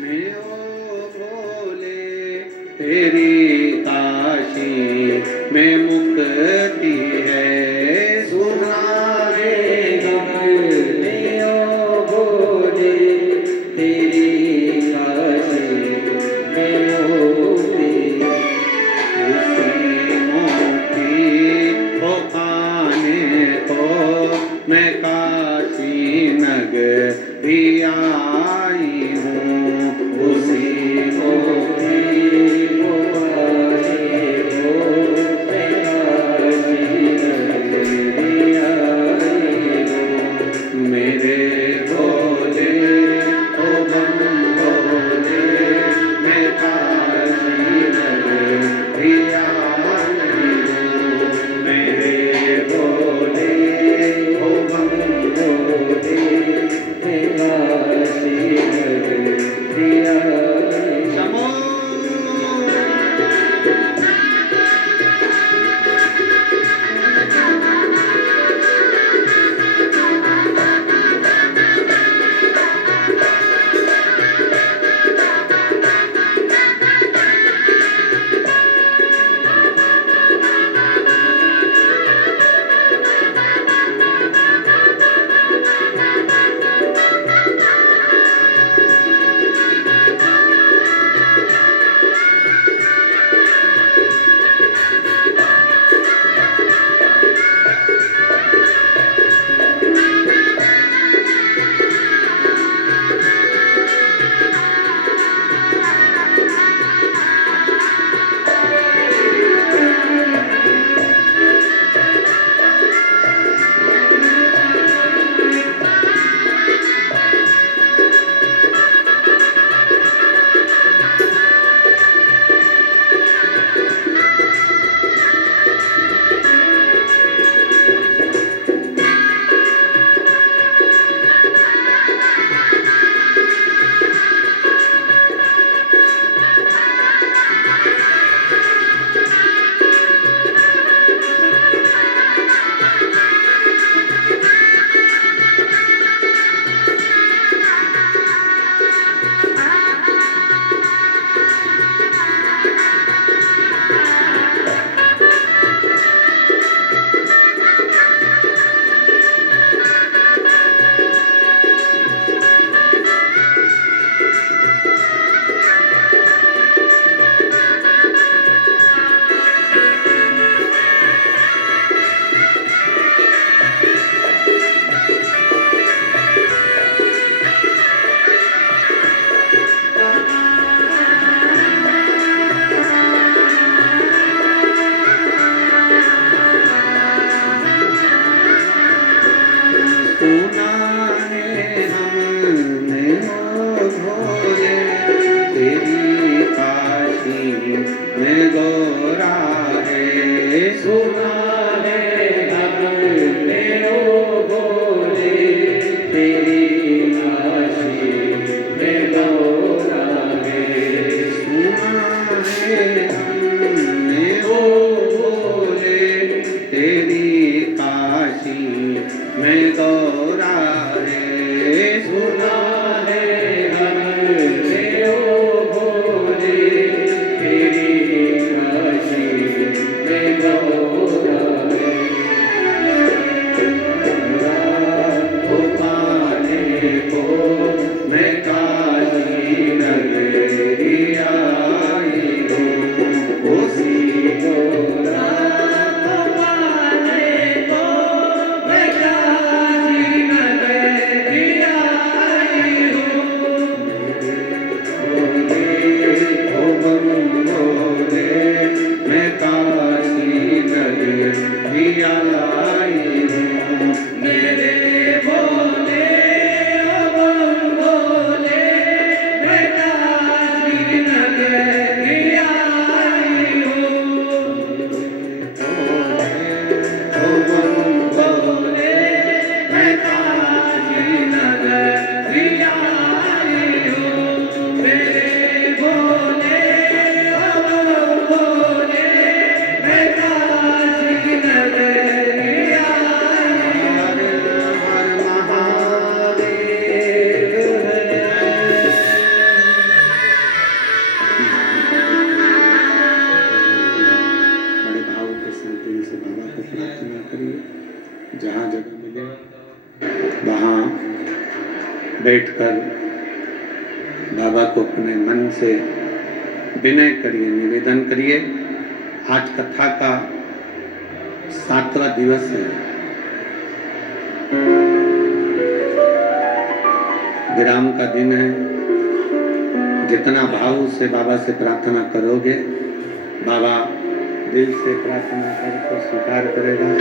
में ओ भोले तेरी काशी में मुक्ति है। सुना रे गगन में ओ भोले तेरी काशी में मुक्ति, उसी मुक्ति को पाने को मैं काशी नगरी आई हूँ। उसी मुक्ति को पाने को मैं बैठकर बाबा को अपने मन से विनय करिए, निवेदन करिए। आज कथा का 7वां दिवस है। विराम का दिन है। जितना भाव से बाबा से प्रार्थना करोगे, बाबा दिल से प्रार्थना करके स्वीकार करेगा।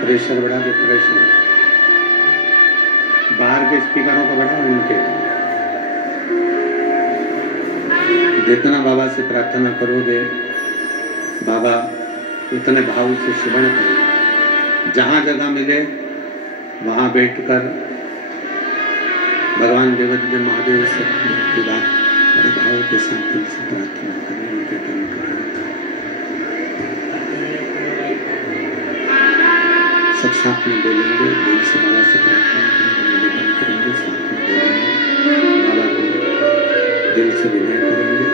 प्रेशर बढ़ा दो, प्रेशर बाहर के स्पीकरों को बढ़ाओ इनके। जितना बाबा से प्रार्थना करोगे, बाबा उतने भाव से श्रवण करेगा। जहां जगह मिले वहां बैठकर भगवान देवाधिदेव महादेव से की बात बड़े भाव के साथ दिल से प्रार्थना करें, निवेदन करें। सब साथ में बोलेंगे, दिल से बाबा से प्रार्थना करेंगे, निवेदन करेंगे, साथ में बोलेंगे, बाबा को दिल से विनय करेंगे।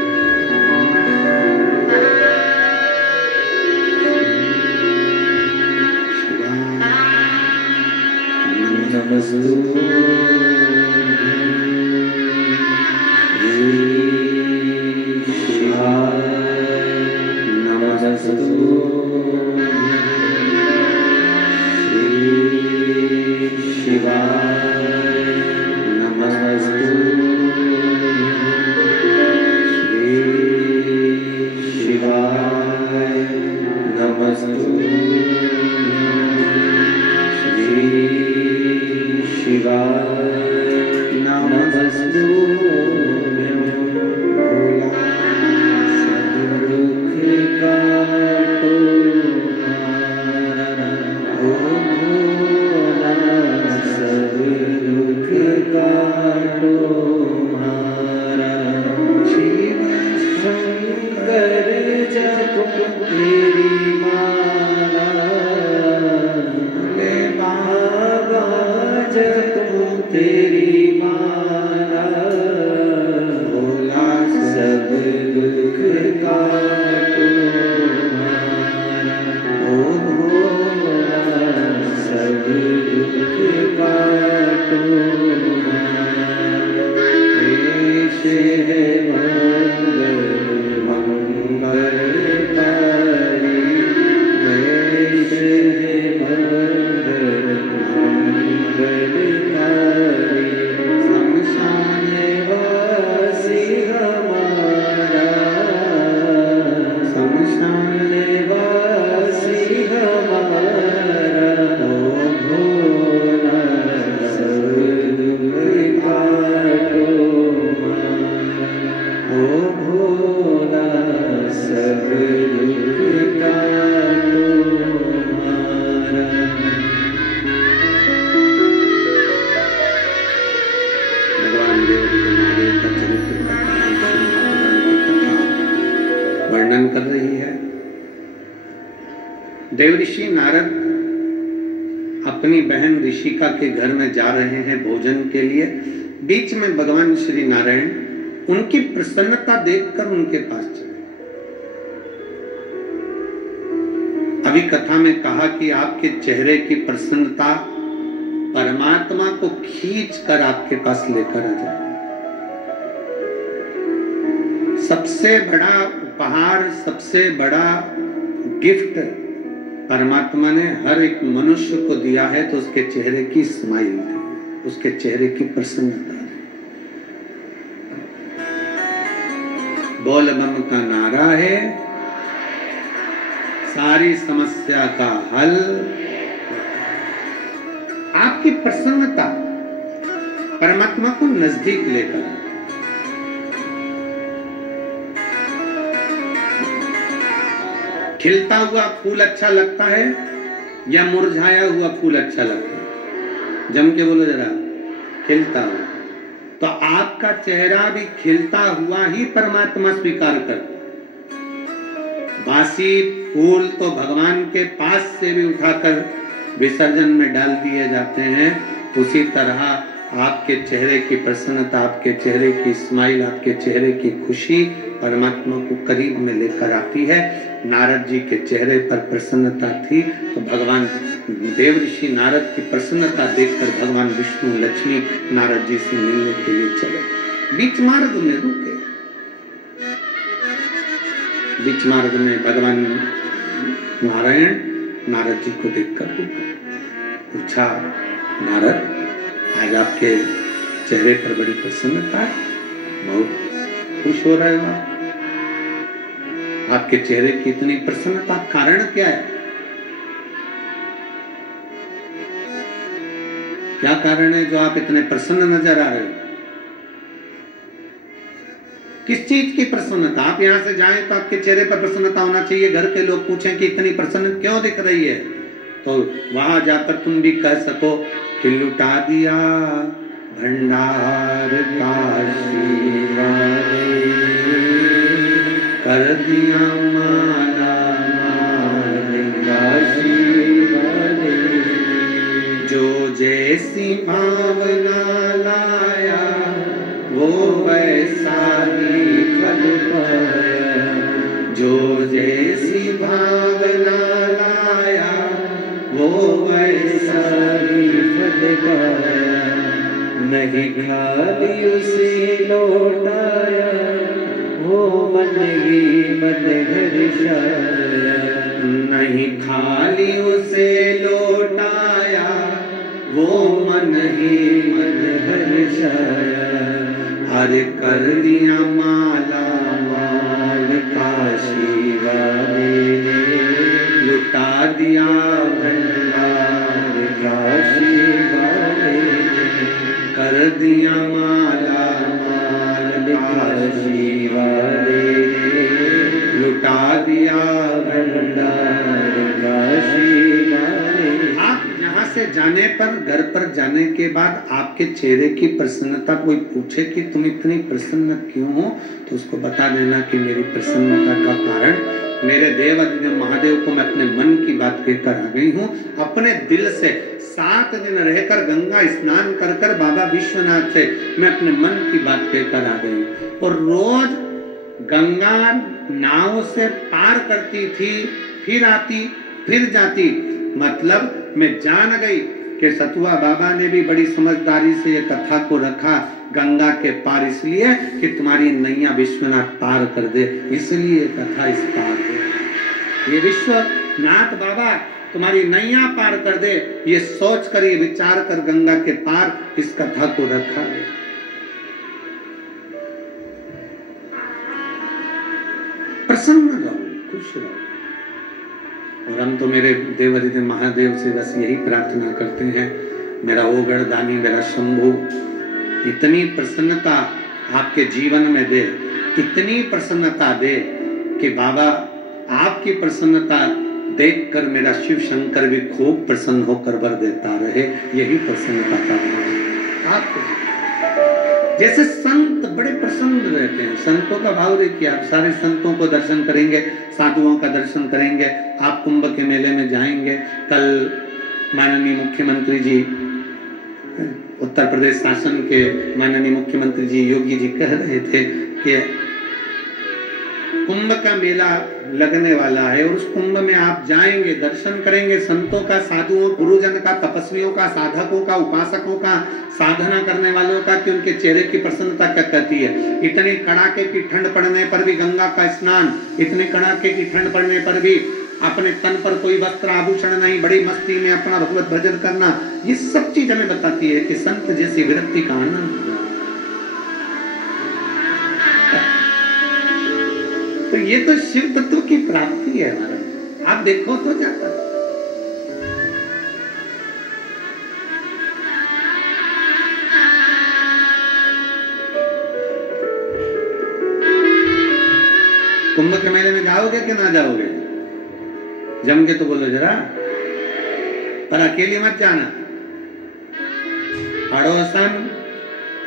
देवऋषि नारद अपनी बहन ऋषिका के घर में जा रहे हैं भोजन के लिए। बीच में भगवान श्री नारायण उनकी प्रसन्नता देखकर उनके पास चले। अभी कथा में कहा कि आपके चेहरे की प्रसन्नता परमात्मा को खींच कर आपके पास लेकर आ जाए। सबसे बड़ा उपहार, सबसे बड़ा गिफ्ट परमात्मा ने हर एक मनुष्य को दिया है तो उसके चेहरे की स्माइल दी, उसके चेहरे की प्रसन्नता दी। बोल बम का नारा है, सारी समस्या का हल। आपकी प्रसन्नता परमात्मा को नजदीक लेकर। खिलता हुआ फूल अच्छा लगता है या मुरझाया हुआ फूल अच्छा लगता है? जम के बोलो जरा। खिलता हुआ। तो आपका चेहरा भी खिलता हुआ ही परमात्मा स्वीकार करता। बासी फूल तो भगवान के पास से भी उठाकर विसर्जन में डाल दिए जाते हैं। उसी तरह आपके चेहरे की प्रसन्नता, आपके चेहरे की स्माइल, आपके चेहरे की खुशी परमात्मा को करीब में लेकर आती है। नारद जी के चेहरे पर प्रसन्नता थी तो भगवान देव ऋषि नारद की प्रसन्नता देखकर भगवान विष्णु लक्ष्मी नारद जी से मिलने के लिए चले। बीच मार्ग में रुके। बीच मार्ग में भगवान नारायण नारद जी को देखकर रुके। पूछा, नारद आज आपके चेहरे पर बड़ी प्रसन्नता है, बहुत खुश हो रहे हो आप। आपके चेहरे की इतनी प्रसन्नता कारण क्या है? क्या कारण है जो आप इतने प्रसन्न नजर आ रहे हो? किस चीज की प्रसन्नता? आप यहां से जाएं तो आपके चेहरे पर प्रसन्नता होना चाहिए। घर के लोग पूछें कि इतनी प्रसन्न क्यों दिख रही है, तो वहां जाकर तुम भी कह सको कि लुटा दिया भंडार काशी वाले, कर दिया माला माल काशी वाले, जो जैसी भावना लाया वो वैसा ही फल पाया, जो जैसी भावना लाया वो वैसा ही फल पाया, नहीं खाली उसे लौटाया वो मन ही मन हर्षाया, नहीं खाली उसे लौटाया वो मन ही मन हर्षाया, अरे कर दिया माला माल काशी वाले ने, लुटा दिया भंडार काशी वाले ने, कर दिया माला माल काशी वाले ने, लुटा दिया भंडार काशी वाले। आप यहाँ से जाने पर, घर पर जाने के बाद आपके चेहरे की प्रसन्नता कोई पूछे कि तुम इतनी प्रसन्न क्यों हो, तो उसको बता देना कि मेरी प्रसन्नता का कारण मेरे देवाधिदेव महादेव को मैं अपने मन की बात कहकर आ गई हूँ। अपने दिल से 7 दिन रहकर गंगा स्नान कर कर बाबा विश्वनाथ से मैं अपने मन की बात कहकर आ गई हूँ। और रोज गंगा नाव से पार करती थी, फिर आती फिर जाती। मतलब मैं जान गई कि सतुआ बाबा ने भी बड़ी समझदारी से ये कथा को रखा गंगा के पार, इसलिए कि तुम्हारी नैया विश्वनाथ पार कर दे, इसलिए कथा इस पार है। ये विश्वनाथ बाबा तुम्हारी नैया पार कर दे, ये सोच कर, ये विचार कर गंगा के पार इस कथा को रखा है। प्रसन्न रहो, खुश रहो। और हम तो मेरे देवरिद महादेव से बस यही प्रार्थना करते हैं, मेरा ओगढ़ दानी, मेरा शंभू इतनी प्रसन्नता आपके जीवन में दे, इतनी प्रसन्नता दे कि बाबा आपकी प्रसन्नता देखकर मेरा शिव शंकर भी खूब प्रसन्न होकर वर देता रहे। यही प्रसन्नता का भाव आपको। जैसे संत बड़े प्रसन्न रहते हैं, संतों का भाव देखिए। आप सारे संतों को दर्शन करेंगे, साधुओं का दर्शन करेंगे, आप कुंभ के मेले में जाएंगे। कल माननीय मुख्यमंत्री जी, उत्तर प्रदेश शासन के माननीय मुख्यमंत्री जी योगी जी कह रहे थे कि कुंभ का मेला लगने वाला है और उस कुंभ में आप जाएंगे, दर्शन करेंगे संतों का, साधुओं, गुरुजन का, तपस्वियों का, साधकों का, उपासकों का, साधना करने वालों का, कि उनके चेहरे की प्रसन्नता क्या कहती है। इतनी कड़ाके की ठंड पड़ने पर भी गंगा का स्नान, इतने कड़ाके की ठंड पड़ने पर भी अपने तन पर कोई वस्त्र आभूषण नहीं, बड़ी मस्ती में अपना भगवत भजन करना, ये सब चीज हमें बताती है कि संत जैसी विरक्ति का आनंद। तो ये तो शिव तत्व की प्राप्ति है हमारा। आप देखो तो जाता। कुंभ के मेले में जाओगे कि ना जाओगे? जम के तो बोलो जरा, पर अकेले मत जाना। पड़ोसन,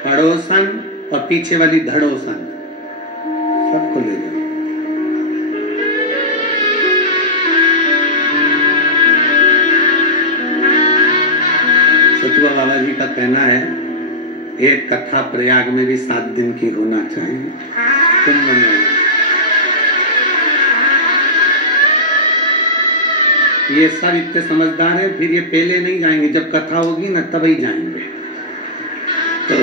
पड़ोसन और पीछे वाली धड़ोसन सबको ले जाओ। सतुआ बाबा जी का कहना है, एक कथा प्रयाग में भी 7 दिन की होना चाहिए। कुंभ में ये सब इतने समझदार हैं, फिर ये पहले नहीं जाएंगे, जब कथा होगी ना तभी जाएंगे। तो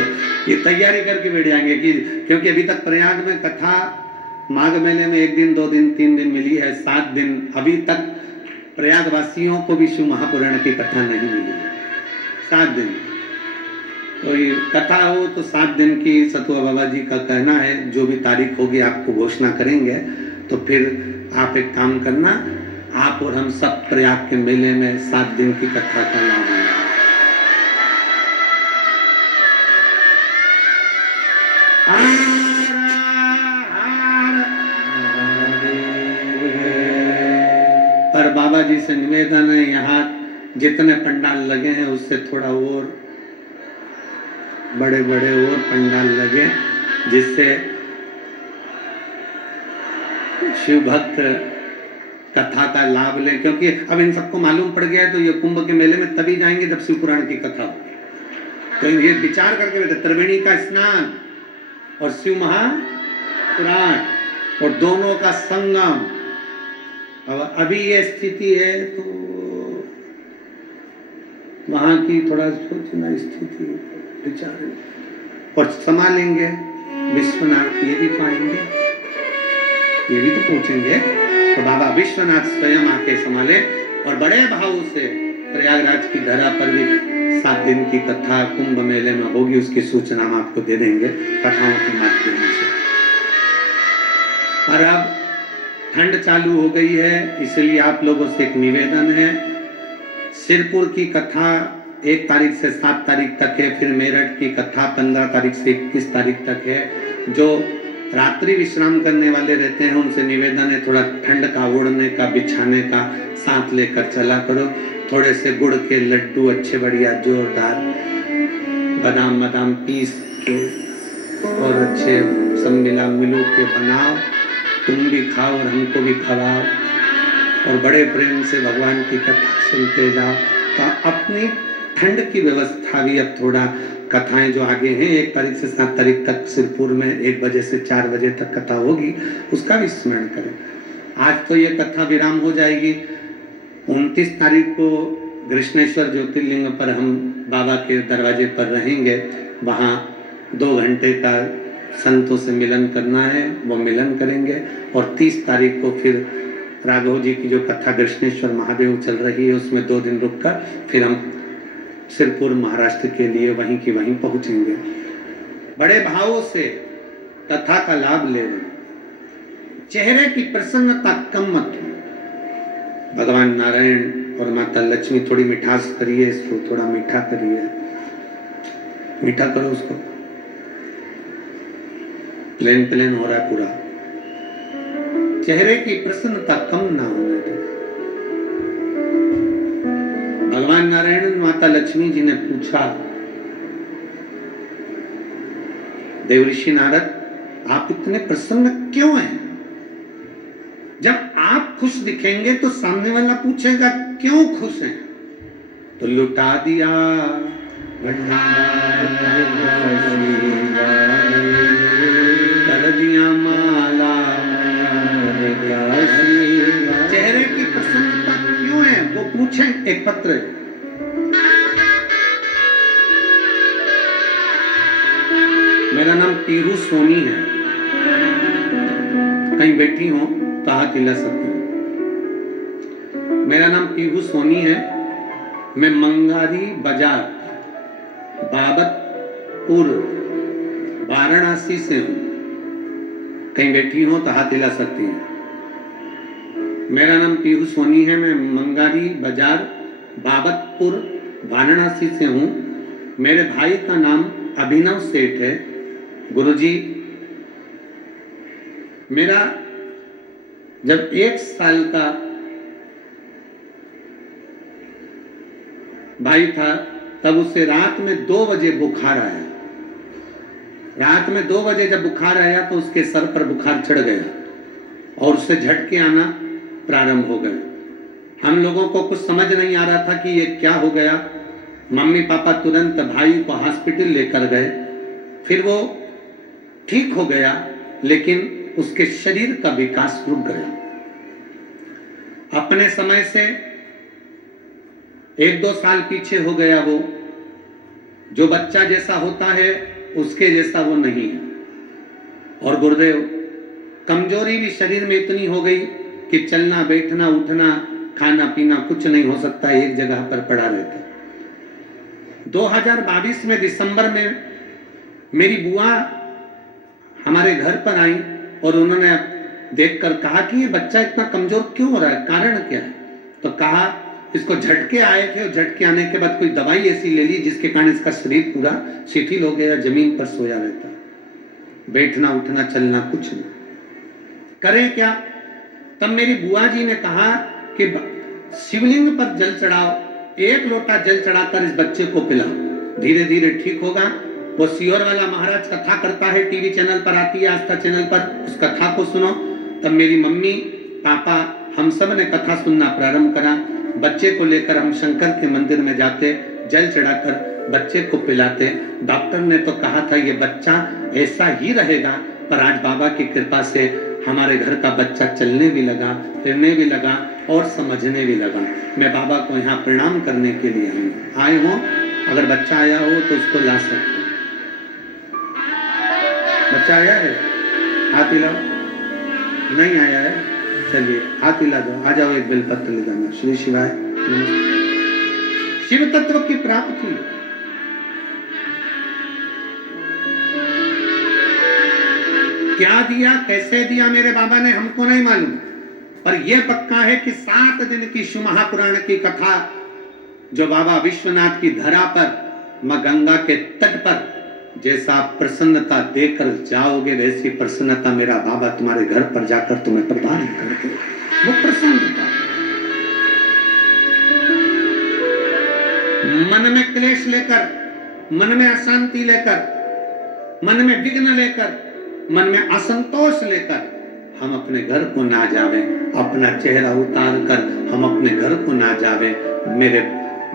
ये तैयारी करके बैठ जाएंगे कि क्योंकि अभी तक प्रयाग में कथा माघ महीने में 1 दिन 2 दिन 3 दिन मिली है, 7 दिन अभी तक प्रयागवासियों को भी शिव महापुराण की कथा नहीं मिली है, 7 दिन। तो ये कथा हो तो 7 दिन की सतुआ बाबा जी का कहना है, जो भी तारीख होगी आपको घोषणा करेंगे। तो फिर आप एक काम करना, आप और हम सब प्रयाग के मेले में 7 दिन की कथा का लाभ लेंगे। पर बाबा जी से निवेदन है, यहाँ जितने पंडाल लगे हैं उससे थोड़ा और बड़े बड़े और पंडाल लगे, जिससे शिव भक्त कथा का लाभ ले। क्योंकि अब इन सबको मालूम पड़ गया है, तो ये कुंभ के मेले में तभी जाएंगे जब शिव पुराण की कथा होगी। तो ये विचार करके बैठे, त्रिवेणी का स्नान और शिव महापुराण और दोनों का संगम। अब अभी ये स्थिति है तो वहां की थोड़ा सोचना स्थिति विचार और संभालेंगे। विश्वनाथ ये भी पाएंगे, ये भी तो पूछेंगे, तो बाबा विश्वनाथ स्वयं आके संभाले। और बड़े भाव से प्रयागराज की धरा पर भी 7 दिन की कथा कुंभ मेले में होगी, उसकी सूचना हम आपको दे देंगे कथाओं के माध्यम से। और अब ठंड चालू हो गई है, इसलिए आप लोगों से एक निवेदन है, सिरपुर की कथा 1 तारीख से 7 तारीख तक है, फिर मेरठ की कथा 15 तारीख से 21 तारीख तक है। जो रात्रि विश्राम करने वाले रहते हैं उनसे निवेदन है, थोड़ा ठंड का ओढ़ने का बिछाने का साथ लेकर चला करो। थोड़े से गुड़ के लड्डू अच्छे बढ़िया जोरदार, बादाम बादाम पीस के और अच्छे सब मिलू के बनाओ, तुम भी खाओ और हमको भी खवाओ, और बड़े प्रेम से भगवान की कथा सुनते जाओ। तो अपनी ठंड की व्यवस्था भी अब थोड़ा, कथाएं जो आगे हैं 1 तारीख से 7 तारीख तक सिरपुर में 1 बजे से 4 बजे तक कथा होगी, उसका भी स्मरण करें। आज तो ये कथा विराम हो जाएगी। 29 तारीख को कृष्णेश्वर ज्योतिर्लिंग पर हम बाबा के दरवाजे पर रहेंगे, वहाँ 2 घंटे का संतों से मिलन करना है, वो मिलन करेंगे। और 30 तारीख को फिर राघव जी की जो कथा कृष्णेश्वर महादेव चल रही है उसमें 2 दिन रुककर फिर हम सिरपुर महाराष्ट्र के लिए वहीं की वहीं पहुंचेंगे। बड़े भावों से कथा का लाभ ले रहे, चेहरे की प्रसन्नता कम मत हो। भगवान नारायण और माता लक्ष्मी थोड़ी मिठास करिए, इसको थोड़ा मीठा करिए, मीठा करो उसको। प्लेन प्लेन हो रहा है पूरा, चेहरे की प्रसन्नता कम ना होने दे। भगवान नारायण माता लक्ष्मी जी ने पूछा, देवऋषि नारद आप इतने प्रसन्न क्यों हैं? जब आप खुश दिखेंगे तो सामने वाला पूछेगा क्यों खुश हैं? तो लुटा दिया कर दिया माला, चेहरे की प्रसन्नता क्यों है वो पूछें। एक पत्र है, मेरा नाम पीरू सोनी है, कहीं बैठी हो तो हाथ हिला सकती हूँ। मेरा नाम पीरू सोनी है, मैं मंगारी बाजार बाबतपुर वाराणसी से हूँ, कहीं बैठी हो तो हाथ हिला सकती हैं। मेरा नाम पीरू सोनी है, मैं मंगारी बाजार बाबतपुर वाराणसी से हूँ। मेरे भाई का नाम अभिनव सेठ है। गुरुजी, मेरा जब 1 साल का भाई था तब उसे रात में 2 बजे बुखार आया। रात में 2 बजे जब बुखार आया तो उसके सर पर बुखार चढ़ गया और उससे झटके आना प्रारंभ हो गए। हम लोगों को कुछ समझ नहीं आ रहा था कि ये क्या हो गया। मम्मी पापा तुरंत भाई को हॉस्पिटल लेकर गए, फिर वो ठीक हो गया, लेकिन उसके शरीर का विकास रुक गया। अपने समय से एक दो साल पीछे हो गया वो, जो बच्चा जैसा होता है उसके जैसा वो नहीं है। और गुरुदेव, कमजोरी भी शरीर में इतनी हो गई कि चलना बैठना उठना खाना पीना कुछ नहीं हो सकता, एक जगह पर पड़ा रहता। 2022 में दिसंबर में मेरी बुआ हमारे घर पर आई और उन्होंने देखकर कहा कि ये बच्चा इतना कमजोर क्यों हो रहा है, कारण क्या है? तो कहा इसको झटके आए थे और झटके आने के बाद कोई दवाई ऐसी ले ली जिसके कारण इसका शरीर पूरा शिथिल हो गया, जमीन पर सोया रहता, बैठना उठना चलना कुछ नहीं। करें क्या? तब मेरी बुआ जी ने कहा कि शिवलिंग पर जल चढ़ाओ, एक लोटा जल चढ़ाकर इस बच्चे को पिलाओ, धीरे धीरे ठीक होगा। वो सियोर वाला महाराज कथा करता है, टीवी चैनल पर आती है, आस्था चैनल पर, उस कथा को सुनो। तब मेरी मम्मी पापा हम सब ने कथा सुनना प्रारंभ करा। बच्चे को लेकर हम शंकर के मंदिर में जाते, जल चढ़ाकर बच्चे को पिलाते। डॉक्टर ने तो कहा था ये बच्चा ऐसा ही रहेगा, पर आज बाबा की कृपा से हमारे घर का बच्चा चलने भी लगा, फिरने भी लगा और समझने भी लगा। मैं बाबा को यहाँ प्रणाम करने के लिए आए हूँ। अगर बच्चा आया हो तो उसको ला सकते। बच्चा आया है? हाथ हिलाओ। नहीं आया है? चलिए हाथ हिला दो। आ जाओ, एक बेलपत्र ले जाना। श्री शिवाय। शिव तत्व की प्राप्ति। क्या दिया कैसे दिया मेरे बाबा ने हमको नहीं मालूम, पर यह पक्का है कि 7 दिन की शिव महापुराण की कथा जो बाबा विश्वनाथ की धरा पर मां गंगा के तट पर जैसा प्रसन्नता देकर जाओगे, वैसी प्रसन्नता मेरा बाबा तुम्हारे घर पर जाकर तुम्हें प्रदान करते। वो प्रसन्नता मन में क्लेश लेकर, मन में अशांति लेकर, मन में विघ्न लेकर, मन में असंतोष लेकर हम अपने घर को ना जावे, अपना चेहरा उतार कर हम अपने घर को ना जावे। मेरे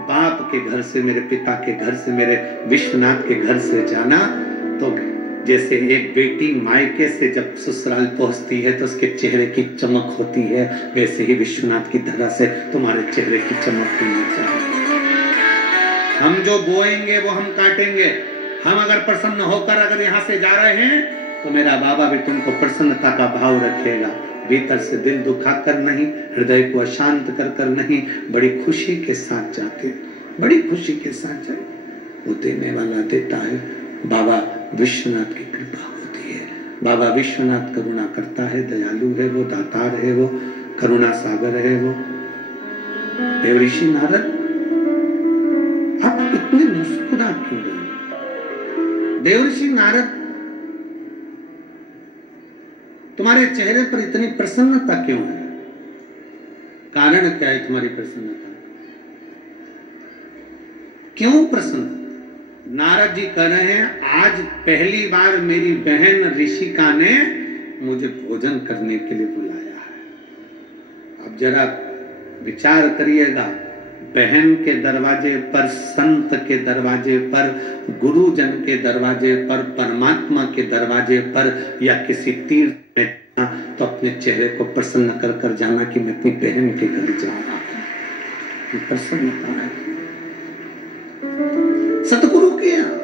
बाप के घर से, मेरे पिता के घर से, मेरे विश्वनाथ के घर से जाना तो जैसे एक बेटी मायके से जब ससुराल पहुंचती है तो उसके चेहरे की चमक होती है, वैसे ही विश्वनाथ की धरा से तुम्हारे चेहरे की चमक होनी चाहिए। हम जो बोएंगे वो हम काटेंगे। हम अगर प्रसन्न होकर अगर यहाँ से जा रहे हैं तो मेरा बाबा भी तुमको प्रसन्नता का भाव रखेगा। भीतर से दिल दुखा कर नहीं, हृदय को अशांत कर कर नहीं, बड़ी खुशी के साथ जाते, बड़ी खुशी के साथ जाए। वो देने वाला देता है। बाबा विश्वनाथ की कृपा होती है। बाबा विश्वनाथ करुणा करता है, दयालु है वो, दातार है वो, करुणा सागर है वो। देवऋषि नारद, आप इतने मुस्कुरा क्यों रहे? देवऋषि नारद, तुम्हारे चेहरे पर इतनी प्रसन्नता क्यों है? कारण क्या है तुम्हारी प्रसन्नता? क्यों प्रसन्न? नारद जी कह रहे हैं, आज पहली बार मेरी बहन ऋषिका ने मुझे भोजन करने के लिए बुलाया है। अब जरा विचार करिएगा, बहन के दरवाजे पर, संत के दरवाजे पर, गुरुजन के दरवाजे पर, परमात्मा के दरवाजे पर या किसी तीर्थ में तो अपने चेहरे को प्रसन्न कर कर जाना कि मैं अपनी बहन के घर जा रहा हूं। प्रसन्नता है सतगुरु के यहाँ।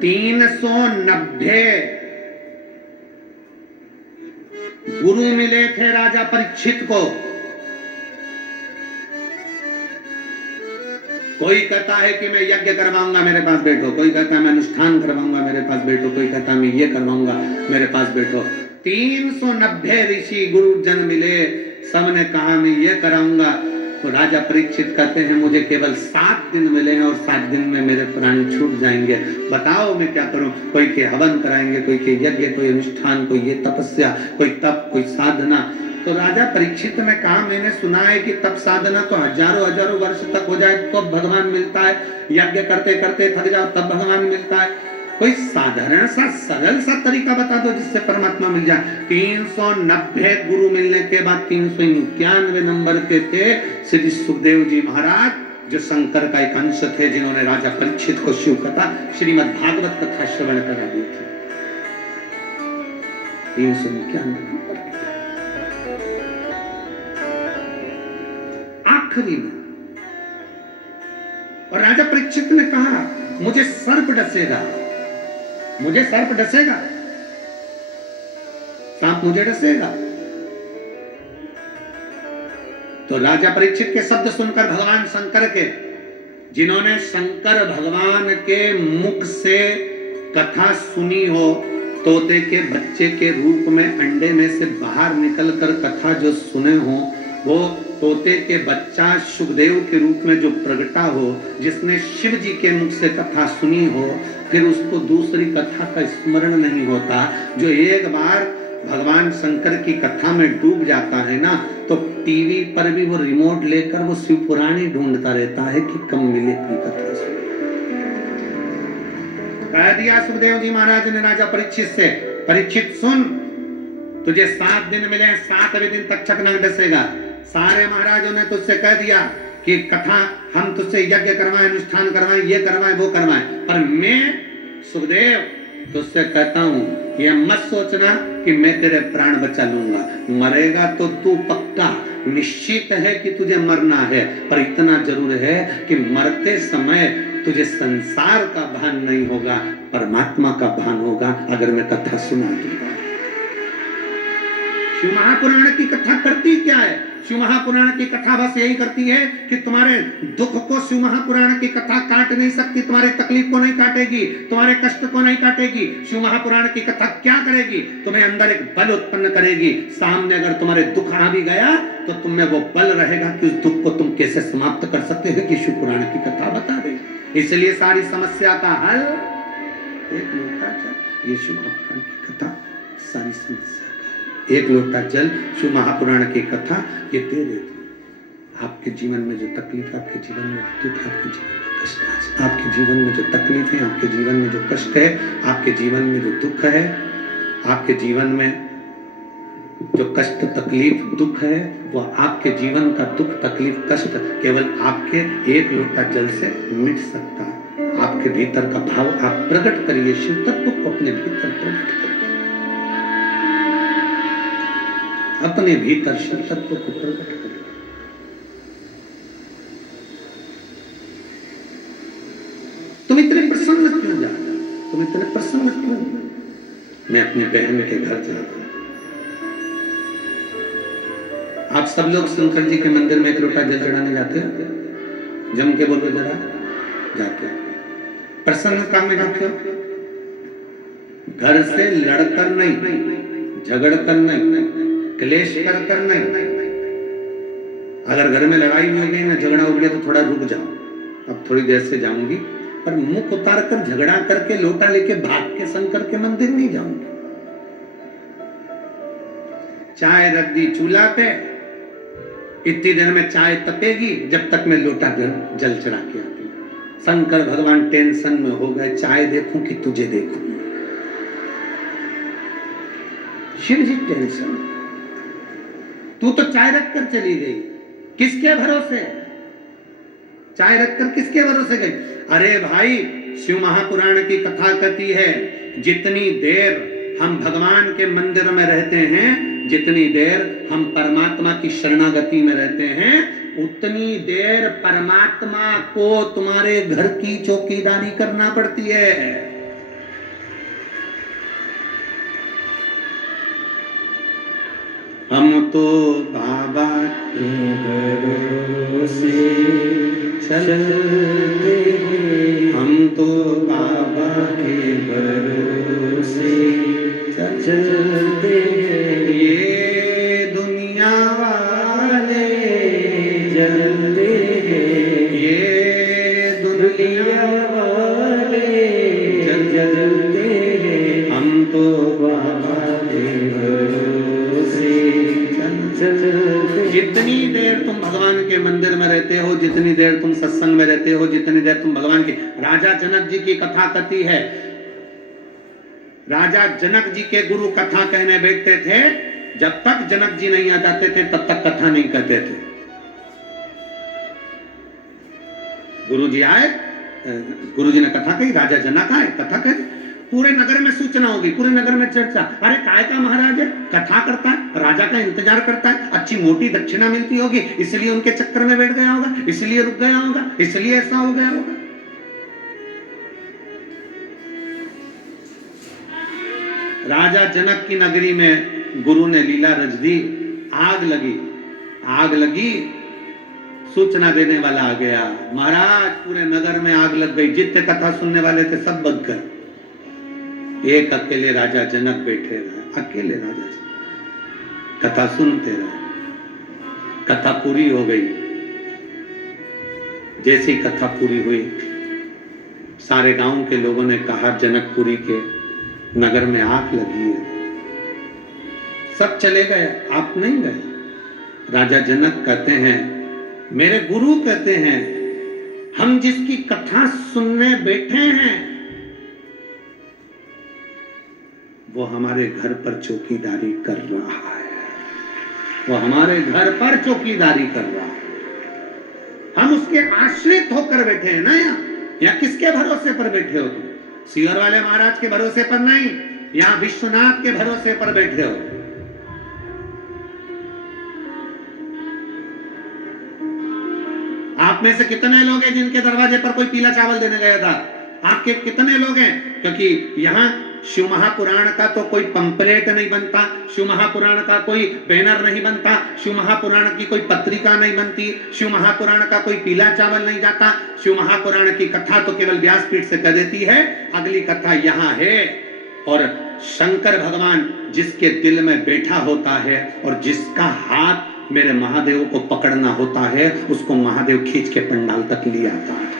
$390 गुरु मिले थे राजा परीक्षित को। कोई कहता है कि मैं यज्ञ करवाऊंगा, मेरे पास बैठो। कोई कहता है मैं अनुष्ठान करवाऊंगा, मेरे पास बैठो। कोई कहता है मैं ये करवाऊंगा, मेरे पास बैठो। 390 ऋषि गुरुजन मिले, सबने कहा मैं ये कराऊंगा। तो राजा परीक्षित कहते हैं मुझे केवल 7 दिन मिले हैं और 7 दिन में मेरे प्राण छूट जाएंगे, बताओ मैं क्या करूं? कोई के हवन कराएंगे, कोई के यज्ञ, कोई अनुष्ठान, कोई ये तपस्या, कोई तप, कोई साधना। तो राजा परीक्षित ने कहा मैंने सुना है कि तप साधना तो हजारों हजारों वर्ष तक हो जाए तो भगवान मिलता है, यज्ञ करते करते थक जाओ तब भगवान मिलता है। कोई साधारण सा सरल सा तरीका बता दो जिससे परमात्मा मिल जाए। 390 गुरु मिलने के बाद 391 नंबर के थे श्री सुखदेव जी महाराज, जो शंकर का एक अंश थे, जिन्होंने राजा परीक्षित को शिव कथा, श्रीमद् भागवत कथा श्रवण करा दी थी। 391 नंबर आखिरी में। और राजा परीक्षित ने कहा मुझे सर्प डसेगा, मुझे सर्प डसेगा, सांप मुझे डसेगा। तो राजा परीक्षित के शब्द सुनकर भगवान शंकर के, जिन्होंने शंकर भगवान के मुख से कथा सुनी हो, तोते के बच्चे के रूप में अंडे में से बाहर निकलकर कथा जो सुने हो, वो तोते के बच्चा सुखदेव के रूप में जो प्रगटा हो, जिसने शिव जी के मुख से कथा सुनी हो, फिर उसको दूसरी कथा का स्मरण नहीं होता। जो एक बार भगवान शंकर की कथा में डूब जाता है ना, तो टीवी पर भी वो रिमोट लेकर वो शिव पुराणी ढूंढता रहता है कि कम मिले अपनी कथा सुन। कह दिया सुखदेव जी महाराज ने राजा परीक्षित से, परीक्षित सुन, तुझे 7 दिन मिले, 7वें दिन तक्षक नाग डसेगा। सारे महाराजों ने तुझसे कह दिया कि कथा हम तुझसे यज्ञ करवाएं, अनुष्ठान करवाएं, ये करवाएं, वो करवाएं, पर मैं सुखदेव तुझसे कहता हूं, ये मत सोचना कि मैं तेरे प्राण बचा लूंगा। मरेगा तो तू पक्का, निश्चित है कि तुझे मरना है, पर इतना जरूर है कि मरते समय तुझे संसार का भान नहीं होगा, परमात्मा का भान होगा अगर मैं कथा सुना दूंगा। शिव महापुराण की कथा करती क्या है? शिव महापुराण की कथा बस यही करती है कि तुम्हारे दुख को शिव महापुराण की कथा काट नहीं सकती, तुम्हारी तकलीफ को नहीं काटेगी, तुम्हारे कष्ट को नहीं काटेगी। शिव महापुराण की कथा क्या करेगी? तुम्हें अंदर एक बल उत्पन्न करेगी। सामने अगर तुम्हारे दुख आ भी गया तो तुम में वो बल रहेगा कि उस दुख को तुम कैसे समाप्त कर सकते हो, कि शिव पुराण की कथा बता देगी। इसलिए सारी समस्या का हल एक लोटा जल। ये शिव महापुराण की कथा सारी समस्या, एक लोटा जल, शिव महापुराण की कथा, ये दे देती। आपके जीवन में जो तकलीफ, आपके जीवन में दुख, आपके जीवन में कष्ट, आपके जीवन में जो तकलीफ है, आपके जीवन में जो कष्ट है, आपके जीवन में जो दुख है, आपके जीवन में जो कष्ट, तकलीफ, दुख है, वो आपके जीवन का दुख, तकलीफ, कष्ट केवल आपके एक लोटा जल से मिट सकता है। आपके भीतर का भाव आप प्रकट करिए, शिव तत्व को अपने भीतर प्रकट करिए, अपने भीतर शिव तत्व को प्रकट करें। तुम इतने प्रसन्न क्यों जा रहे हो? तुम इतने प्रसन्न क्यों? मैं अपनी बहन के घर जा रहा हूं। आप सब लोग शंकर जी के मंदिर में एक लोटा जल चढ़ाने जाते हो? जम के बोलो जरा, जाते हो? प्रसन्न काम में जाते हो? घर से लड़कर नहीं, झगड़कर नहीं, क्लेश कर नहीं। अगर घर में लड़ाई हो गई ना, झगड़ा हो गया, तो थोड़ा रुक जाओ, अब थोड़ी देर से जाऊंगी, पर मुख उतार कर झगड़ा करके लोटा लेके भाग के शंकर के मंदिर नहीं जाऊंगी। चाय रख दी चूल्हा पे, इतनी देर में चाय तपेगी जब तक मैं लोटा जल चढ़ा के आती हूँ। शंकर भगवान टेंशन में हो गए, चाय देखूं कि तुझे देखूं। शिव जी टेंशन, तू तो चाय रखकर चली गई, किसके भरोसे? चाय रखकर किसके भरोसे गई? अरे भाई, शिव महापुराण की कथा कहती है, जितनी देर हम भगवान के मंदिर में रहते हैं, जितनी देर हम परमात्मा की शरणागति में रहते हैं, उतनी देर परमात्मा को तुम्हारे घर की चौकीदारी करना पड़ती है। हम तो बाबा के भरोसे चलते हैं, हम तो बाबा के भरोसे चलते हैं। ये दुनिया वाले जलते हैं, ये दुनिया वाले जलते हैं, हम तो बाबा के जितनी देर तुम भगवान के मंदिर में रहते हो, जितनी देर तुम सत्संग में रहते हो, जितनी देर तुम भगवान की, राजा जनक जी की कथा कहती है, राजा जनक जी के गुरु कथा कहने बैठते थे, जब तक जनक जी नहीं आ जाते थे तब तक कथा नहीं कहते थे। गुरु जी आए, गुरु जी ने कथा कही, राजा जनक आए, कथा कही, पूरे नगर में सूचना होगी, पूरे नगर में चर्चा, अरे काय का महाराज है, कथा करता है, राजा का इंतजार करता है, अच्छी मोटी दक्षिणा मिलती होगी, इसलिए उनके चक्कर में बैठ गया होगा, इसलिए रुक गया होगा, इसलिए ऐसा हो गया होगा। राजा जनक की नगरी में गुरु ने लीला रच दी, आग लगी, सूचना देने वाला आ गया, महाराज पूरे नगर में आग लग गई, जितने कथा सुनने वाले थे सब बच गए, एक अकेले राजा जनक बैठे रहे, अकेले राजा जनक कथा सुनते रहे। कथा पूरी हो गई, जैसी कथा पूरी हुई सारे गांव के लोगों ने कहा जनकपुरी के नगर में आग लगी है, सब चले गए, आप नहीं गए। राजा जनक कहते हैं, मेरे गुरु कहते हैं, हम जिसकी कथा सुनने बैठे हैं वो हमारे घर पर चौकीदारी कर रहा है, वो हमारे घर पर चौकीदारी कर रहा है, हम उसके आश्रित होकर बैठे हैं ना। यहाँ किसके भरोसे पर बैठे हो तुम? सीहोर वाले महाराज के भरोसे पर नहीं, यहाँ विश्वनाथ के भरोसे पर बैठे हो। आप में से कितने लोग हैं जिनके दरवाजे पर कोई पीला चावल देने गया था? आपके कितने लोग हैं? क्योंकि यहाँ शिव महापुराण का तो कोई पंपलेट नहीं बनता, शिव महापुराण का कोई बैनर नहीं बनता, शिव महापुराण की कोई पत्रिका नहीं बनती, शिव महापुराण का कोई पीला चावल नहीं जाता। शिव महापुराण की कथा तो केवल व्यासपीठ से कह देती है, अगली कथा यहाँ है। और शंकर भगवान जिसके दिल में बैठा होता है और जिसका हाथ मेरे महादेव को पकड़ना होता है, उसको महादेव खींच के पंडाल तक ले आता है।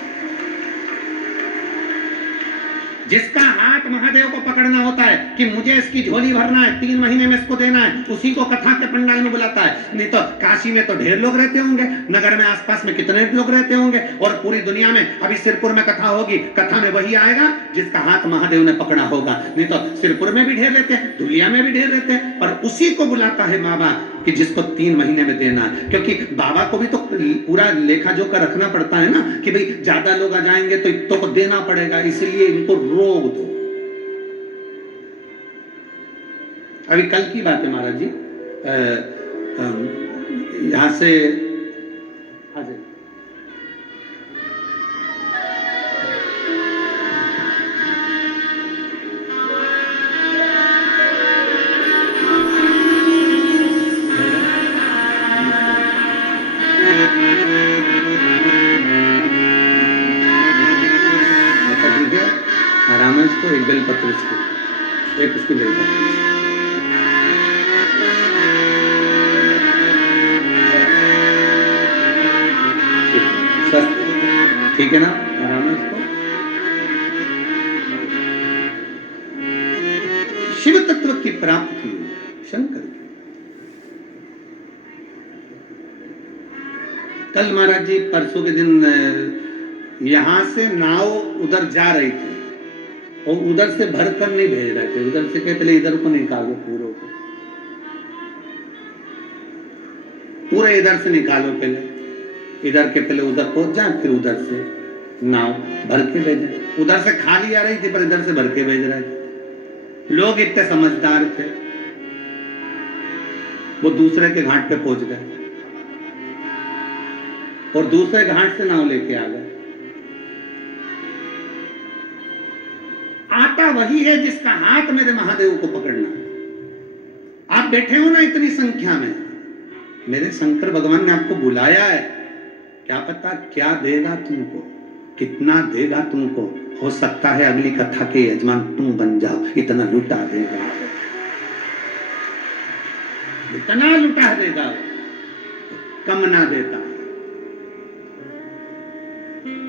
जिसका हाथ महादेव को पकड़ना होता है कि मुझे इसकी झोली भरना है, 3 महीने में इसको देना है, उसी को कथा के पंडाल में बुलाता है। नहीं तो काशी में तो ढेर लोग रहते होंगे, नगर में आसपास में कितने लोग रहते होंगे, और पूरी दुनिया में अभी सिरपुर में कथा होगी, कथा में वही आएगा जिसका हाथ महादेव ने पकड़ा होगा। नहीं तो सिरपुर में भी ढेर रहते हैं, धुलिया में भी ढेर रहते हैं, और उसी को बुलाता है बाबा कि जिसको 3 महीने में देना है। क्योंकि बाबा को भी तो पूरा लेखा जोखा रखना पड़ता है ना, कि भाई ज्यादा लोग आ जाएंगे तो इतों को देना पड़ेगा, इसलिए इनको रोक दो। अभी कल की बात है महाराज जी, यहां से आराम है, इसको एक बेलपत्र, इसको एक उसकी बेलपत्र, ठीक है ना, आराम है इसको। शिव तत्व की प्राप्ति शंकर की। कल महाराज जी परसों के दिन यहां से नाव उधर जा रही थी और उधर से भरकर नहीं भेज रहे थे, उधर से कहे पहले इधर को निकालो, पूरे इधर से निकालो, पहले इधर के पहले उधर पहुंच जाए, फिर उधर से नाव भर के भेजे। उधर से खाली आ रही थी पर इधर से भर के भेज रहे थे। लोग इतने समझदार थे, वो दूसरे के घाट पे पहुंच गए और दूसरे घाट से नाव लेके आ गए। आता वही है जिसका हाथ मेरे महादेव को पकड़ना है। आप बैठे हो ना इतनी संख्या में, मेरे शंकर भगवान ने आपको बुलाया है, क्या पता क्या देगा तुमको, कितना देगा तुमको। हो सकता है अगली कथा के यजमान तुम बन जाओ, इतना लुटा देगा, इतना लुटा देगा, कम ना देता।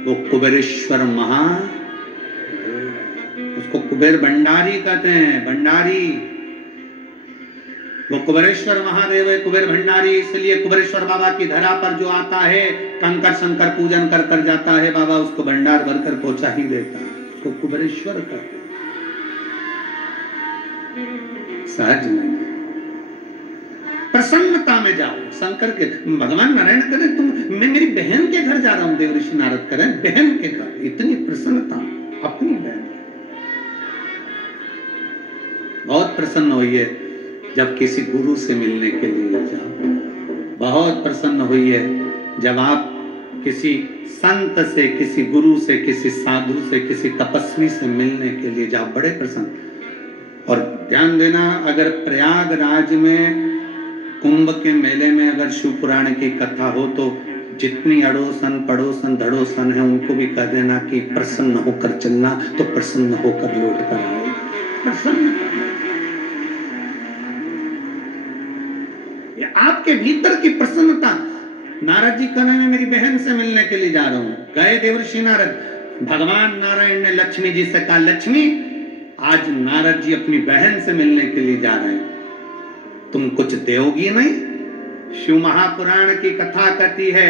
वो कुबेरेश्वर महा, उसको कुबेर भंडारी कहते हैं, भंडारी। वो कुबेरेश्वर महादेव है, कुबेर भंडारी। इसलिए कुबेरेश्वर बाबा की धरा पर जो आता है, कंकर शंकर पूजन कर कर जाता है, बाबा उसको भंडार भरकर पहुंचा ही देता है, उसको कुबेरेश्वर कहते हैं। सहज नहीं, प्रसन्नता में जाओ। शंकर के भगवान नारायण करें, तुम मैं मेरी बहन के घर जा रहा हूं, देव ऋषि नारद करें बहन के घर, इतनी प्रसन्नता अपनी बहन। प्रसन्न होइए जब किसी गुरु से मिलने के लिए जाओ, बहुत प्रसन्न होइए जब आप किसी संत से, किसी गुरु से, किसी साधु से, किसी तपस्वी से मिलने के लिए जाओ, बड़े प्रसन्न। और ध्यान देना, अगर प्रयागराज में कुंभ के मेले में अगर शिव पुराण की कथा हो तो जितनी अड़ोसन पड़ोसन धड़ोसन है उनको भी कह देना कि प्रसन्न होकर चलना, तो प्रसन्न होकर लौट कर आए। प्रसन्न, ये आपके भीतर की प्रसन्नता। नारद जी कहने में मेरी बहन से मिलने के लिए जा रहा हूं। गए देवर्षि नारद, भगवान नारायण ने लक्ष्मी जी से कहा, लक्ष्मी आज नारद जी अपनी बहन से मिलने के लिए जा रहे हैं, तुम कुछ दोगी नहीं? शिव महापुराण की कथा कहती है,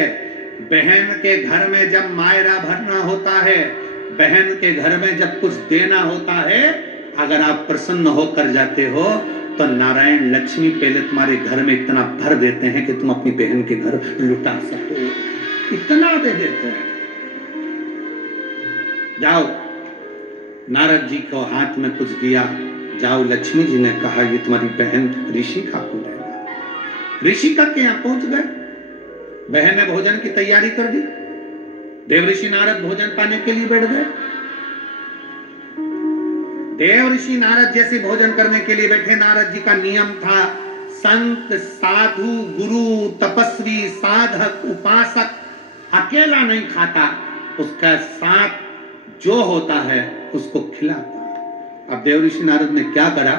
बहन के घर में जब मायरा भरना होता है, बहन के घर में जब कुछ देना होता है, अगर आप प्रसन्न होकर जाते हो तो नारायण लक्ष्मी पहले तुम्हारे घर में इतना भर देते हैं कि तुम अपनी बहन के घर लुटा सको, इतना दे देते हैं। जाओ, नारद जी को हाथ में कुछ दिया, जाओ, लक्ष्मी जी ने कहा ये तुम्हारी बहन ऋषिका को लेना। ऋषिका के यहाँ पहुंच गए, बहन ने भोजन की तैयारी कर दी, देवऋषि नारद भोजन पाने के लिए बैठ गए। देवऋषि नारद जैसे भोजन करने के लिए बैठे, नारद जी का नियम था, संत साधु गुरु तपस्वी साधक उपासक अकेला नहीं खाता, उसका साथ जो होता है उसको खिलाता। अब देवऋषि नारद ने क्या करा,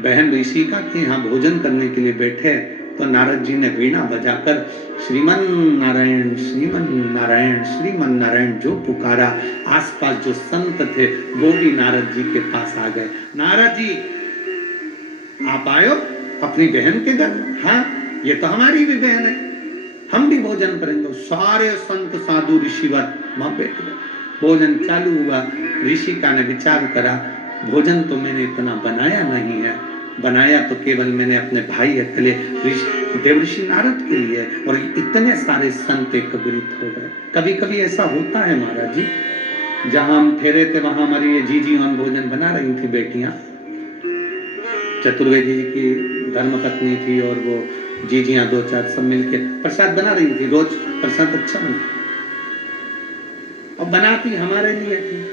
बहन ऋषिका के यहाँ भोजन करने के लिए बैठे तो नारद जी ने वीणा बजाकर श्रीमन नारायण श्रीमन नारायण श्रीमन नारायण जो पुकारा। आसपास जो संत थे वो भी नारद जी के पास आ गए। नारद जी आप आयो अपनी बहन के घर? हाँ, ये तो हमारी भी बहन है, हम भी भोजन करेंगे। सारे संत साधु ऋषिवर वहां बैठ गए, भोजन चालू हुआ। ऋषिका ने विचार करा, भोजन तो मैंने इतना बनाया नहीं है, बनाया तो केवल मैंने अपने भाई अकेले देवऋषि नारद के लिए, और इतने सारे संत एकत्रित हो गए। कभी कभी ऐसा होता है महाराज जी, जहां हम ठहरे थे वहां हमारी ये जीजी वन भोजन बना रही थी, बेटियां चतुर्वेदी जी की धर्मपत्नी थी और वो जीजियां दो चार सब मिलके प्रसाद बना रही थी। रोज प्रसाद अच्छा बना और बनाती हमारे लिए थी।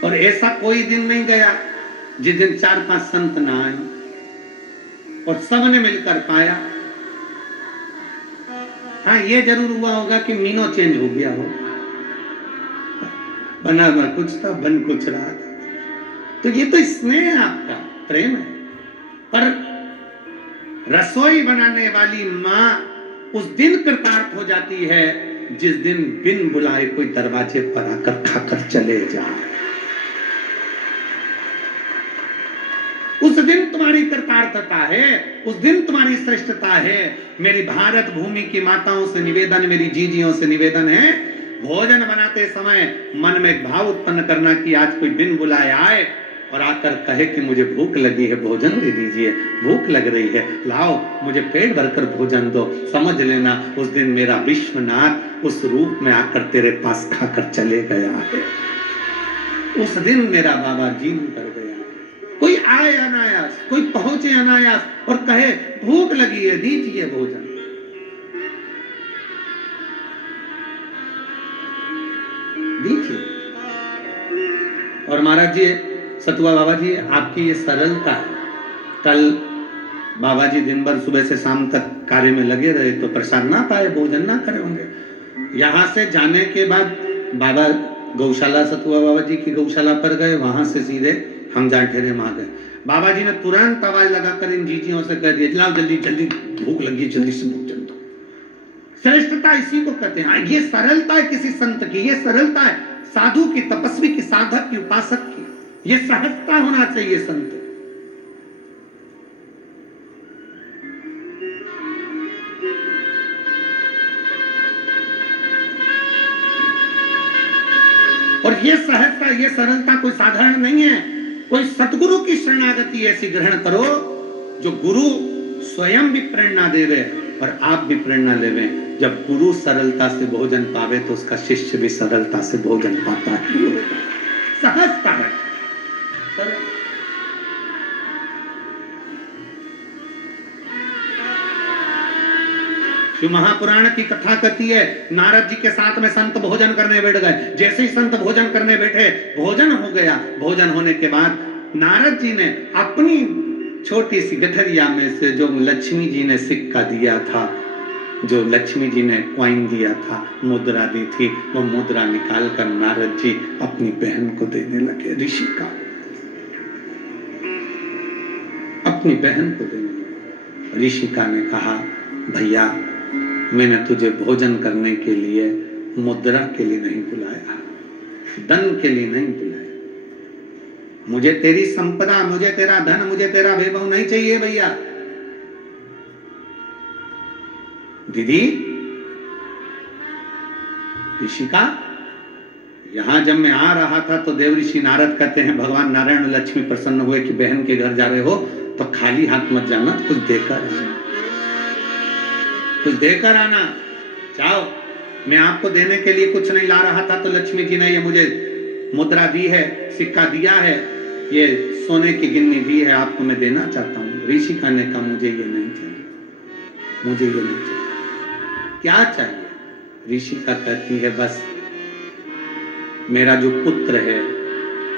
और ऐसा कोई दिन नहीं गया जिस दिन 4-5 संत ना आए और सबने मिलकर पाया। हाँ, ये जरूर हुआ होगा कि मीनो चेंज हो गया हो, बना कुछ था बन कुछ रहा था। तो ये तो स्नेह है, आपका प्रेम है। पर रसोई बनाने वाली माँ उस दिन कृतार्थ हो जाती है जिस दिन बिन बुलाए कोई दरवाजे पर आकर खाकर चले जाए। उस दिन तुम्हारी कृतार्थता है, उस दिन तुम्हारी श्रेष्ठता है। मेरी भारत भूमि की माताओं से निवेदन, मेरी जीजियों से निवेदन है, भोजन बनाते समय मन में एक भाव उत्पन्न करना कि आज कोई बिन बुलाए आए और आकर कहे कि मुझे भूख लगी है, भोजन दे दीजिए, भूख लग रही है, लाओ मुझे पेट भरकर भोजन दो। समझ लेना उस दिन मेरा विश्वनाथ उस रूप में आकर तेरे पास खाकर चले गया है। उस दिन मेरा बाबा जीवन कर गया। कोई आए अनायास, कोई पहुंचे अनायास और कहे भूख लगी है, दीजिए भोजन। दीजिए। और महाराज जी, सतुआ बाबा जी, आपकी ये सरलता है। कल बाबा जी दिन भर सुबह से शाम तक कार्य में लगे रहे तो प्रसाद ना पाए, भोजन ना करे होंगे। यहाँ से जाने के बाद बाबा गौशाला, सतुआ बाबा जी की गौशाला पर गए, वहां से सीधे हम जहाँ ठहरे वहां गए। बाबा जी ने तुरंत आवाज लगाकर इन जीजियों से कह दिया, लाओ जल्दी जल्दी भूख लगी, जल्दी से भोजन दो। श्रेष्ठता इसी को कहते हैं। ये सरलता है किसी संत की, ये सरलता है साधु की, तपस्वी की, साधक की, उपासक की। ये सहजता होना चाहिए संत। और ये सहजता, ये सरलता कोई साधारण नहीं है। कोई सतगुरु की शरणागति ऐसी ग्रहण करो जो गुरु स्वयं भी प्रेरणा देवे और आप भी प्रेरणा लेवे। जब गुरु सरलता से भोजन पावे तो उसका शिष्य भी सरलता से भोजन पाता है। सहजता है। सर शिव महापुराण की कथा कहती है, नारद जी के साथ में संत भोजन करने बैठ गए। जैसे ही संत भोजन करने बैठे, भोजन हो गया। भोजन होने के बाद नारद जी ने अपनी छोटी सी गठरिया में से जो लक्ष्मी जी ने सिक्का दिया था, जो लक्ष्मी जी ने कॉइन दिया था, मुद्रा दी थी, वो मुद्रा निकाल कर नारद जी अपनी बहन को देने लगे। ऋषिका अपनी बहन को देने लगे। ऋषिका ने कहा, भैया मैंने तुझे भोजन करने के लिए मुद्रा के लिए नहीं बुलाया, धन के लिए नहीं बुलाया। मुझे तेरी संपदा, मुझे तेरा धन, मुझे तेरा वैभव नहीं चाहिए भैया। दीदी ऋषिका, यहां जब मैं आ रहा था तो देव ऋषि नारद कहते हैं, भगवान नारायण लक्ष्मी प्रसन्न हुए कि बहन के घर जा रहे हो तो खाली हाथ मत जाना, कुछ देकर आना, कुछ देकर आना। जाओ, मैं आपको देने के लिए कुछ नहीं ला रहा था तो लक्ष्मी जी ने ये मुझे मुद्रा दी है, सिक्का दिया है, ये सोने की गिन्नी दी है, आपको मैं देना चाहता हूँ। ऋषिका ने कहा, मुझे ये नहीं चाहिए, मुझे ये नहीं चाहिए। क्या चाहिए? ऋषिका कहती है, बस मेरा जो पुत्र है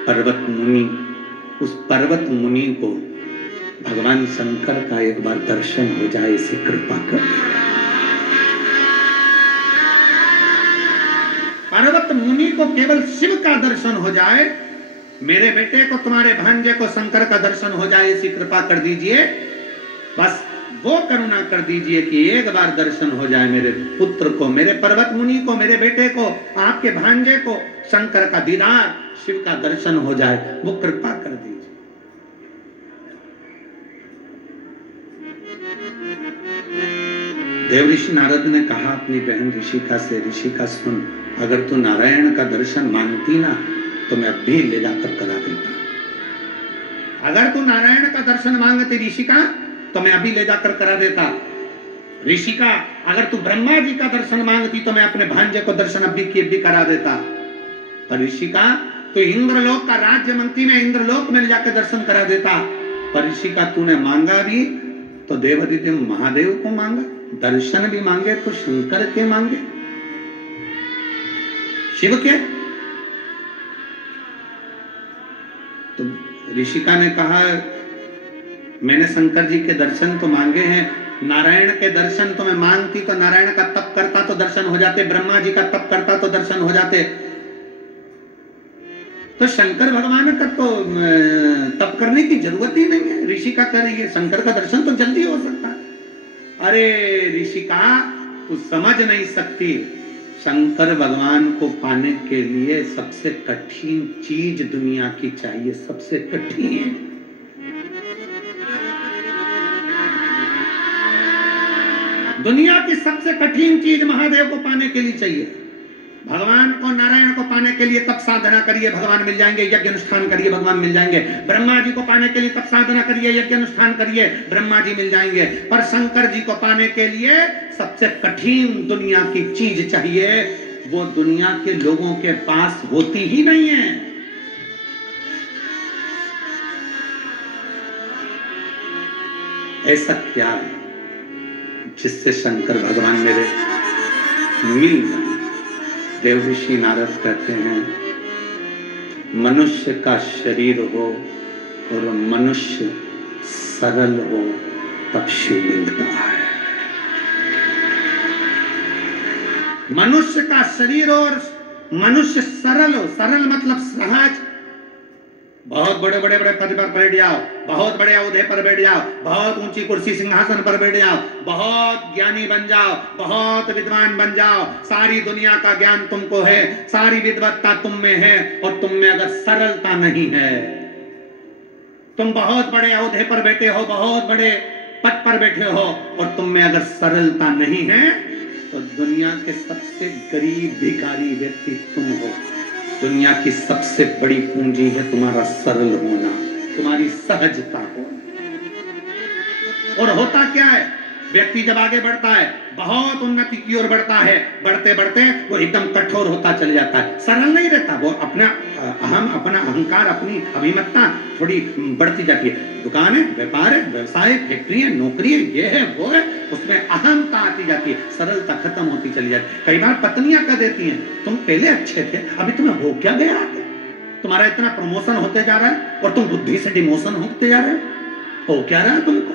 पर्वत मुनि, उस पर्वत मुनि को भगवान शंकर का एक बार दर्शन हो जाए, इसे कृपा कर दे। पर्वत मुनि को केवल शिव का दर्शन हो जाए, मेरे बेटे को, तुम्हारे भांजे को शंकर का दर्शन हो जाए, इसी कृपा कर दीजिए। बस वो करुणा कर दीजिए कि एक बार दर्शन हो जाए मेरे पुत्र को, मेरे पर्वत मुनि को, मेरे बेटे को, आपके भांजे को, शंकर का दीदार, शिव का दर्शन हो जाए, वो कृपा कर दीजिए। देव ऋषि नारद ने कहा अपनी बहन ऋषिका से, ऋषिका सुन, अगर तू नारायण का दर्शन मांगती ना तो मैं अभी ले जाकर करा देता। अगर तू नारायण का दर्शन मांगती ऋषिका तो मैं अभी ले जाकर करा देता। ऋषिका, अगर तू ब्रह्मा जी का दर्शन मांगती तो मैं अपने भांजे को दर्शन अभी की अभी करा देता। पर ऋषिका, तो इंद्रलोक का राज्य मंत्री, मैं इंद्रलोक में ले जाकर दर्शन करा देता। पर ऋषिका, तूने मांगा भी तो देवादिदेव महादेव को मांगा, दर्शन भी मांगे तो शंकर के मांगे, शिव के। तो ऋषिका ने कहा, मैंने शंकर जी के दर्शन तो मांगे हैं, नारायण के दर्शन तो मैं मांगती तो नारायण का तप करता तो दर्शन हो जाते, ब्रह्मा जी का तप करता तो दर्शन हो जाते, तो शंकर भगवान का तो तप करने की जरूरत ही नहीं है। ऋषिका कह रही है, शंकर का दर्शन तो जल्दी हो सकता है। अरे ऋषिका, तू समझ नहीं सकती, शंकर भगवान को पाने के लिए सबसे कठिन चीज दुनिया की चाहिए, सबसे कठिन। दुनिया की सबसे कठिन चीज महादेव को पाने के लिए चाहिए। भगवान को, नारायण को पाने के लिए तप साधना करिए, भगवान मिल जाएंगे, यज्ञ अनुष्ठान करिए, भगवान मिल जाएंगे। ब्रह्मा जी को पाने के लिए तप साधना करिए, यज्ञ अनुष्ठान करिए, ब्रह्मा जी मिल जाएंगे। पर शंकर जी को पाने के लिए सबसे कठिन दुनिया की चीज चाहिए, वो दुनिया के लोगों के पास होती ही नहीं है। ऐसा क्या है जिससे शंकर भगवान मेरे मिल जाए? देव ऋषि नारद कहते हैं, मनुष्य का शरीर हो और मनुष्य सरल हो तब शिव मिलता है। मनुष्य का शरीर और मनुष्य सरल हो, सरल मतलब सहज। बहुत बड़े बड़े बड़े पद पर बैठ जाओ, बहुत बड़े औहदे पर बैठ जाओ, बहुत ऊंची कुर्सी सिंहासन पर बैठ जाओ, बहुत ज्ञानी बन जाओ, बहुत विद्वान बन जाओ, सारी दुनिया का ज्ञान तुमको है, सारी विद्वत्ता तुम में है, और तुम में अगर सरलता नहीं है, तुम बहुत बड़े औहदे पर बैठे हो, बहुत बड़े पद पर बैठे हो, और तुम में अगर सरलता नहीं है तो दुनिया के सबसे गरीब भिखारी व्यक्ति तुम हो। दुनिया की सबसे बड़ी पूंजी है तुम्हारा सरल होना, तुम्हारी सहजता हो। और होता क्या है, व्यक्ति जब आगे बढ़ता है, बहुत उन्नति की ओर बढ़ता है, बढ़ते बढ़ते वो एकदम कठोर होता चले जाता है, सरल नहीं रहता। वो अपना अपना अहंकार, अपनी अभिमतता थोड़ी बढ़ती जाती है। दुकान है, व्यापार है, व्यवसाय, फैक्ट्री है, नौकरी है, ये है वो है, उसमें अहमता आती जाती है, सरलता खत्म होती चली जाती है। कई बार पत्नियां कह देती हैं, तुम पहले अच्छे थे, अभी तुम्हें हो क्या गया? तुम्हारा इतना प्रमोशन होते जा रहा है और तुम बुद्धि से डिमोशन होते जा रहे हो क्या रहा है तुमको?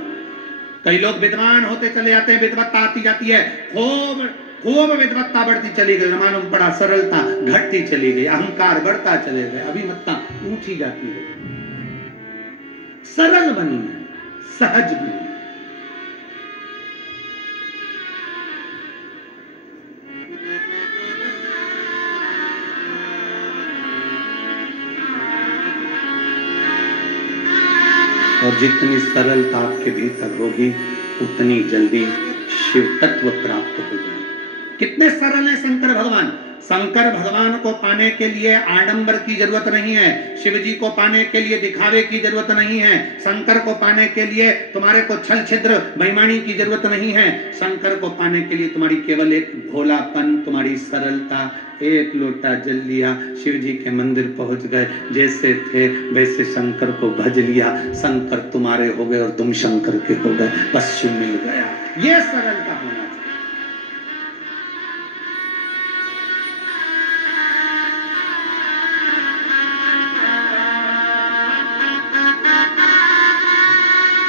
कई लोग विद्वान होते चले जाते हैं, विद्वत्ता आती जाती है, खूब विद्वत्ता बढ़ती चली गई, मालूम पड़ा सरलता घटती चली गई, अहंकार बढ़ता चले गए, अभिमतता ऊंची जाती है। सरल बनी है, सहज बनी। और जितनी सरलता आपके भीतर होगी उतनी जल्दी शिव तत्व प्राप्त हो जाए। कितने सरल हैं शंकर भगवान। शंकर भगवान को पाने के लिए आडंबर की जरूरत नहीं है, शिव जी को पाने के लिए दिखावे की जरूरत नहीं है, शंकर को पाने के लिए तुम्हारे को छल छिद्र बेईमानी की जरूरत नहीं है। शंकर को पाने के लिए तुम्हारी केवल एक भोलापन, तुम्हारी सरलता, एक लोटा जल लिया, शिव जी के मंदिर पहुंच गए, जैसे थे वैसे शंकर को भज लिया, शंकर तुम्हारे हो गए और तुम शंकर के हो गए, बस शिव मिल गया। ये सरलता होना चाहिए।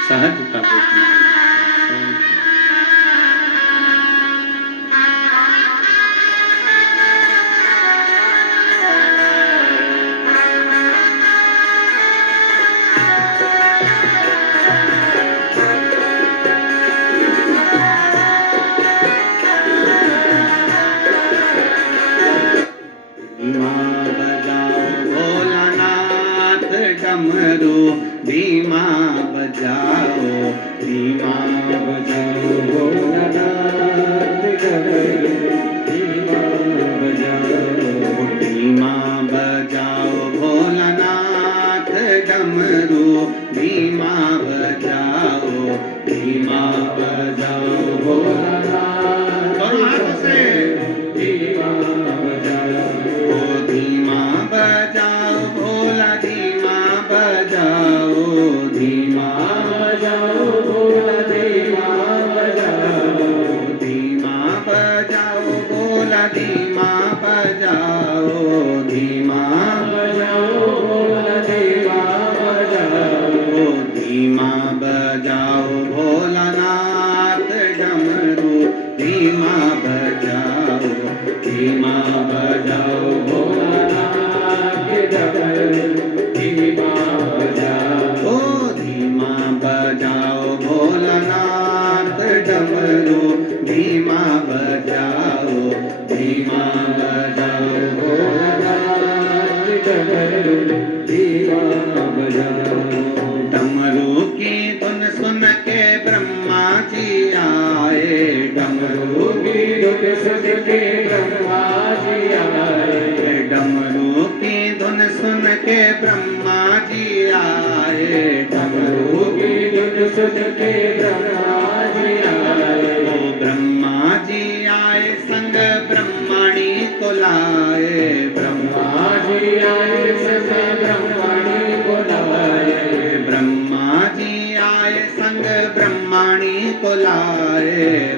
सहजता देखना धीमा बजाओ, धीमा बजाओ भोलानाथ डमरू, धीमा बजाओ, धीमा बजाओ भोलानाथ डमरू, धीमा बजाओ, धीमा बजाओ भोलानाथ। दोनों हाथों से धीमा बजाओ, धीमा बजाओ भोला, धीमा बजाओ, धीमा बजाओ भोला, धीमा बजाओ, धीमा बजाओ भोला, धीमा बजाओ, धीमा बजाओ भोला, धीमा बजाओ, धीमा बजाओ भोलानाथ डमरू, धीमा बजाओ, धीमा बजाओ भोलानाथ डमरू, धीमा बजाओ, धीमा बजाओ भोलानाथ डमरू, धीमा बजाओ, धीमा बजाओ भोलानाथ डमरू, धीमा बजाओ। डमरू की धुन सुन के ब्रह्मा जी आए, डमरू की धुन सुन के ब्रह्मा जी आए, डमरू की धुन सुन के ब्रह्मा जी आए, डमरू की धुन सुन के ब्रह्मा जी आए, ओ ब्रह्मा जी आए संग ब्रह्मणी को लाए, ब्रह्मा जी आए संग ब्रह्मणी को लाए, ब्रह्मा जी आए संग ब्रह्मणी को लाए,